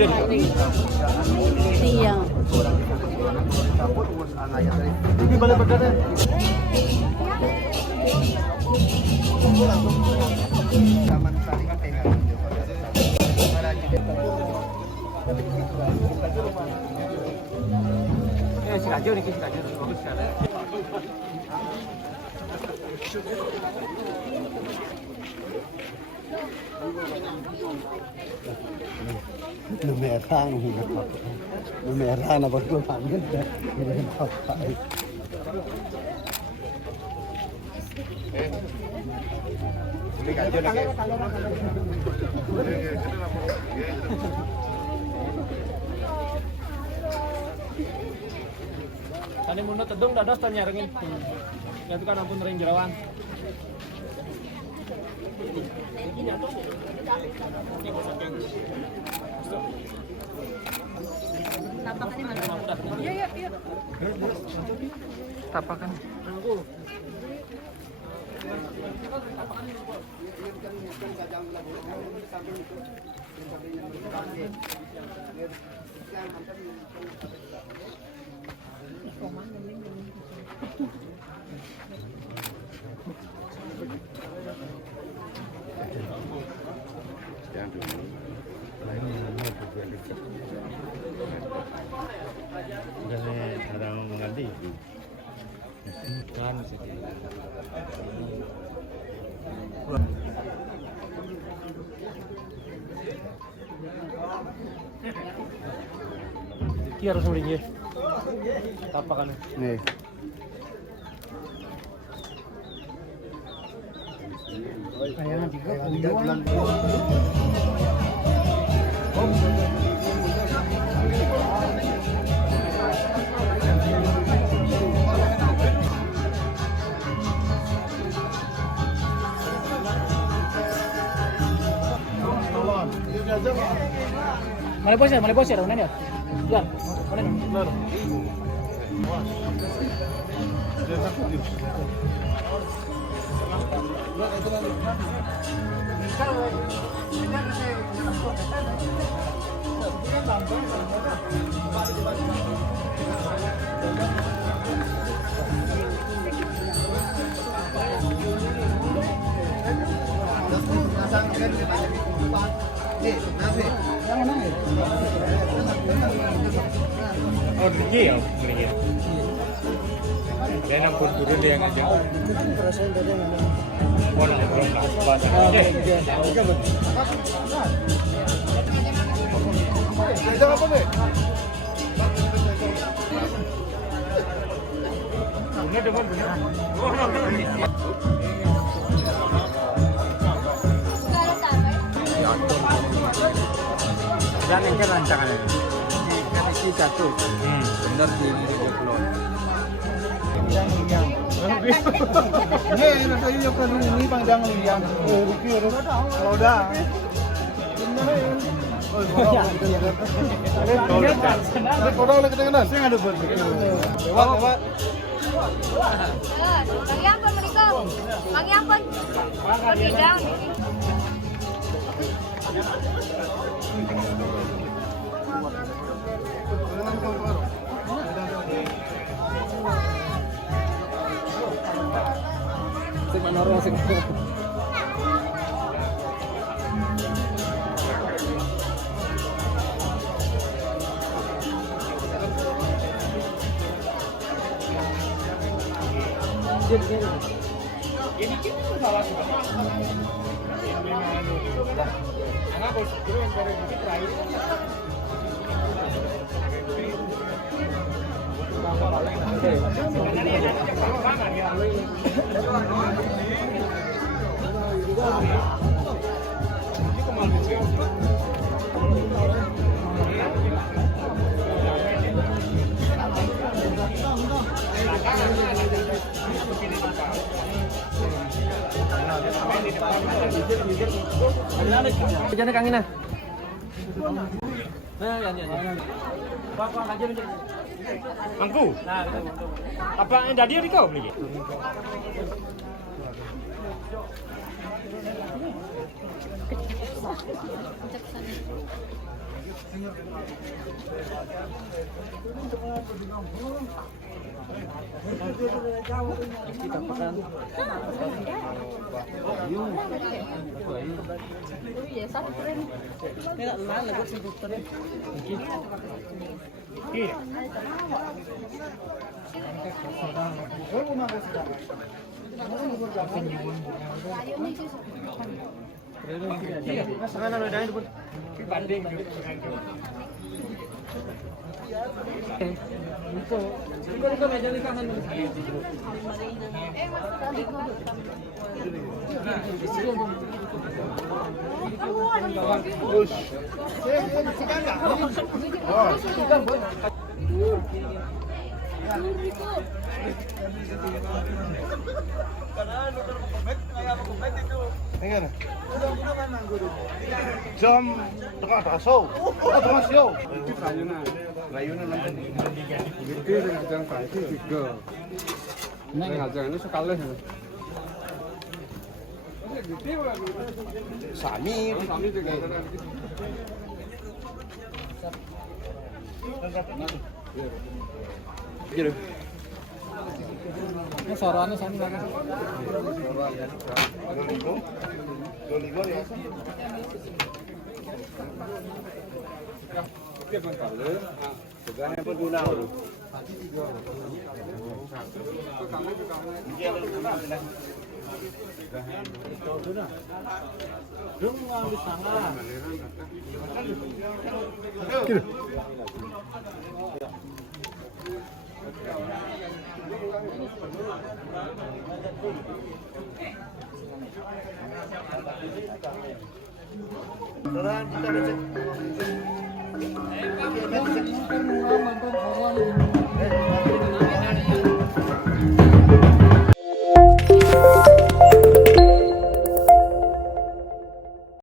Kajen. Iya. Ini balik berkata. Zaman tadi kan pegang. Si Kajen nih, si Kajen bagus sekali. Merah nih, merah na baru panggil dah. Ini apa? Ini Kajen lagi. Tani munut tedung dados tanya rengin. Itu kan ampun ring jerawan. Tapakannya mana? Iya. Tapakan. Orang mengerti. Kan sih. Iki harus mulai tapakan. Nih. Kayaknya juga bulan. Malay bos ya, mana ya? Lihat, mana nih? Lalu. Oh, begini ya, begini. Dia nampun turun dia yang aja. Oh, belum bahasa. Jangan apa nih? Ini depan benar. Oh, dan ini rancangan ini. Ini satu. Benar di ini pulau. Ini tadi yang kan ini panjang liang. Kalau udah. Kalau lagi tengah saya ada buat. Lewat. Bang Yampon menikah. Bang Yampon. Bidang. Ini kita salah sih. Anak bos dulu yang dari ini terakhir. Jangan Kang Ina. Nah, ya. Pak aja nih. Mangku. Nah, apa yang tadi di kau beli? Tinggal. Jam tengah bakso. Tengah sio. Rayunan nanti. Gede dengan ajang baik tiga. Dengan ajang ini sekali. Sami. Kami juga. Gitu. Ini suaranya sama lagi. Doligo ya. Oke, Bang Kale. Bukan yang berduna dulu. Orang kita